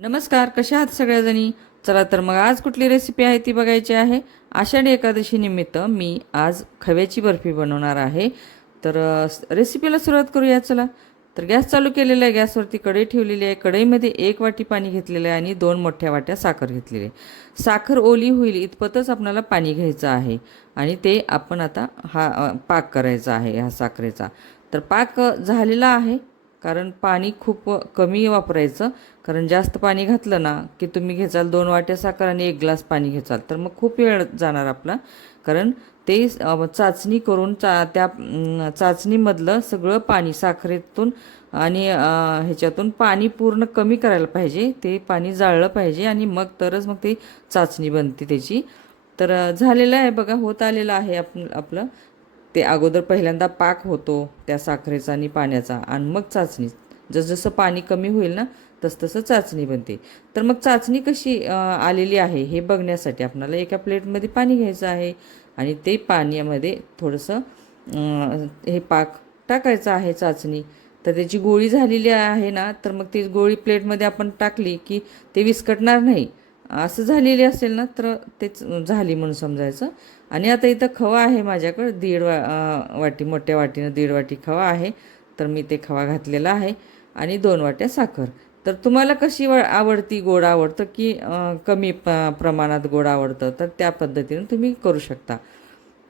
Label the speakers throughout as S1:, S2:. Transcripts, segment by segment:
S1: नमस्कार कशा आहात सगळ्याजणी? चला तर मग आज कुठली रेसिपी आहे ती बघायची आहे. आषाढी एकादशी निमित्त मी आज खव्याची बर्फी बनवणार आहे. तर रेसिपीला सुरुवात करूया चला. तर गॅस चालू केलेला आहे. गॅसवरती कढई ठेवलेली आहे. कढईमध्ये एक वाटी पाणी घेतलेलं आहे आणि दोन मोठ्या वाट्या साखर घेतलेली आहे. साखर ओली होईल इतपतच आपल्याला पाणी घ्यायचं आहे आणि ते आपण आता हा पाक करायचा आहे ह्या साखरेचा. तर पाक झालेला आहे. कारण पाणी खूप कमी वापरायचं. कारण जास्त पाणी घातलं ना की तुम्ही घेचाल दोन वाट्या साखर आणि एक ग्लास पाणी घेचाल तर मग खूप वेळ जाणार आपला. कारण ते चाचणी करून चा त्या चाचणीमधलं सगळं पाणी साखरेतून आणि ह्याच्यातून पाणी पूर्ण कमी करायला पाहिजे. ते पाणी जाळलं पाहिजे आणि मग तरच मग ते चाचणी बनते त्याची. तर झालेलं आहे बघा होत आलेलं आहे आप आपलं. ते अगोदर पहिल्यांदा पाक होतो त्या साखरेचा आणि पाण्याचा. आणि मग चाचणी. जसजसं पाणी कमी होईल ना तसतसं चाचणी बनते. तर मग चाचणी कशी आलेली आहे हे बघण्यासाठी आपल्याला एका प्लेटमध्ये पाणी घ्यायचं आहे. आणि ते पाण्यामध्ये थोडंसं हे पाक टाकायचं आहे चाचणी. तर त्याची गोळी झालेली आहे ना तर मग ती गोळी प्लेटमध्ये आपण टाकली की ते विस्कटणार नाही. असं झालेली असेल ना तर तेच झाली म्हणून समजायचं. आणि आता इथं खवा आहे माझ्याकडं दीड वा वाटी मोठ्या वाटीनं दीड वाटी खवा आहे. तर मी ते खवा घातलेला आहे आणि दोन वाट्या साखर. तर तुम्हाला कशी वा आवडती गोड आवडतं की कमी प प्रमाणात गोड आवडतं? तर त्या पद्धतीनं तुम्ही करू शकता.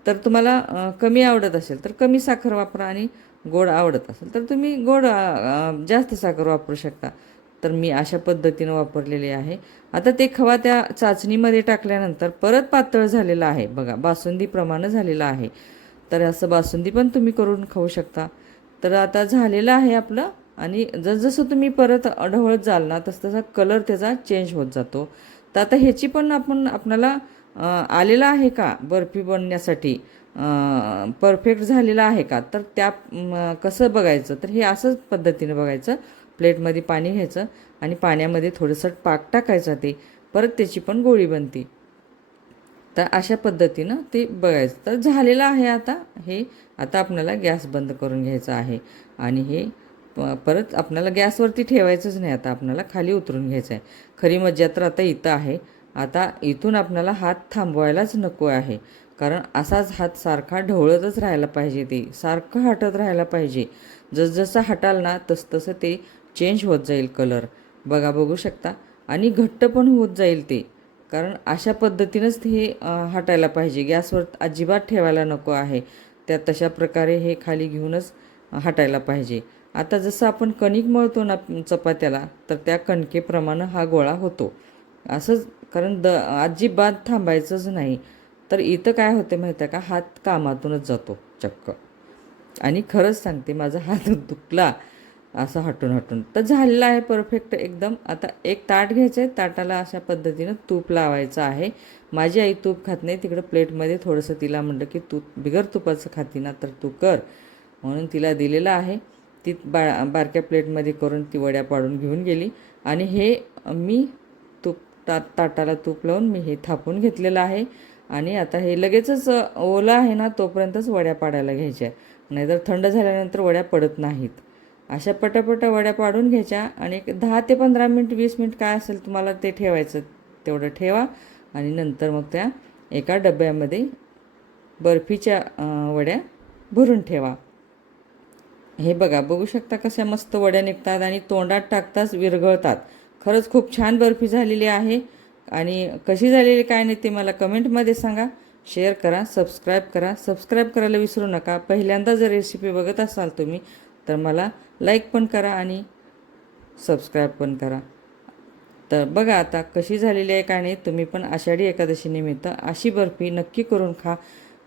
S1: तर तुम्हाला कमी आवडत असेल तर कमी साखर वापरा आणि गोड आवडत असेल तर तुम्ही गोड जास्त साखर वापरू शकता. तर मी अशा पद्धतीनं वापरलेली आहे. आता ते खवा त्या चाचणीमध्ये टाकल्यानंतर परत पातळ झालेलं आहे. बघा बासुंदीप्रमाणे झालेलं आहे. तर असं बासुंदी पण तुम्ही करून खाऊ शकता. तर आता झालेलं आहे आपलं आणि जसजसं तुम्ही परत ढवळत जाल ना तस तसा कलर त्याचा चेंज होत जातो. तर आता ह्याची पण आपण आपणाला आलेला आहे का? बर्फी बनण्यासाठी परफेक्ट झालेला आहे का? तर त्या कसं बघायचं? तर हे असंच पद्धतीनं बघायचं. प्लेटमध्ये पाणी घ्यायचं आणि पाण्यामध्ये थोडंसं पाक टाकायचं ते. परत त्याची पण गोळी बनते. तर अशा पद्धतीनं ते बघायचं. तर झालेलं आहे आता. हे आता आपल्याला गॅस बंद करून घ्यायचं आहे. आणि हे प- परत आपल्याला गॅसवरती ठेवायचंच नाही आता. आपल्याला खाली उतरून घ्यायचं आहे. खरी मज्जा तर आता इथं आहे. आता इथून आपल्याला हात थांबवायलाच नको आहे. कारण असाच हात सारखा ढवळतच राहायला पाहिजे ते. सारखं हटत राहायला पाहिजे. जसजसं हटाल ना तसतसं ते चेंज होत जाईल कलर बघा बघू शकता. आणि घट्ट पण होत जाईल ते. कारण अशा पद्धतीनंच हे हटायला पाहिजे. गॅसवर अजिबात ठेवायला नको आहे. त्या तशा प्रकारे हे खाली घेऊनच हटायला पाहिजे. आता जसं आपण कणिक मळतो ना चपात्याला तर त्या कणकेप्रमाणे हा गोळा होतो. असंच कारण द अजिबात थांबायचंच नाही. तर इथं काय होते माहीत आहे का? हात कामातूनच जातो चक्क. आणि खरंच सांगते माझा हात दुखला. असं हटून हटून. तर झालेलं आहे परफेक्ट एकदम. आता एक ताट घ्यायचं आहे ताटाला अशा पद्धतीनं तूप लावायचं आहे. माझी आई तूप खात नाही. तिकडं प्लेटमध्ये थोडंसं तिला म्हणलं की तू बिगर तुपाचं खाती ना तर तू कर. म्हणून तिला दिलेलं आहे. ती बा बारक्या प्लेटमध्ये करून ती वड्या पाडून घेऊन गेली. आणि हे मी तूप ता ताटाला तूप लावून मी हे थापून घेतलेलं आहे. आणि आता हे लगेचच ओलं आहे ना तोपर्यंतच वड्या पाडायला घ्यायच्या नाहीतर थंड झाल्यानंतर वड्या पडत नाहीत. अशा पटापटा वड्या पाडून घ्यायच्या आणि एक दहा ते पंधरा मिनिट वीस मिनिट काय असेल तुम्हाला ते ठेवायचं तेवढं ठेवा. आणि नंतर मग त्या एका डब्यामध्ये बर्फीच्या वड्या भरून ठेवा. हे बघा बघू शकता कशा मस्त वड्या निघतात आणि तोंडात टाकताच विरघळतात. खरंच खूप छान बर्फी झालेली आहे. आणि कशी झालेली काय नाही ते मला कमेंटमध्ये सांगा. शेअर करा सबस्क्राईब करा. सबस्क्राईब करायला विसरू नका. पहिल्यांदा जर रेसिपी बघत असाल तुम्ही तर मला लाईक पण करा आणि सबस्क्राईब पण करा. तर बघा आता कशी झालेली आहे का नाही तुम्ही पण आषाढी एकादशीनिमित्त अशी बर्फी नक्की करून खा.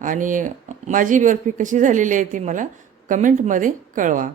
S1: आणि माझी बर्फी कशी झालेली आहे ती मला कमेंटमध्ये कळवा.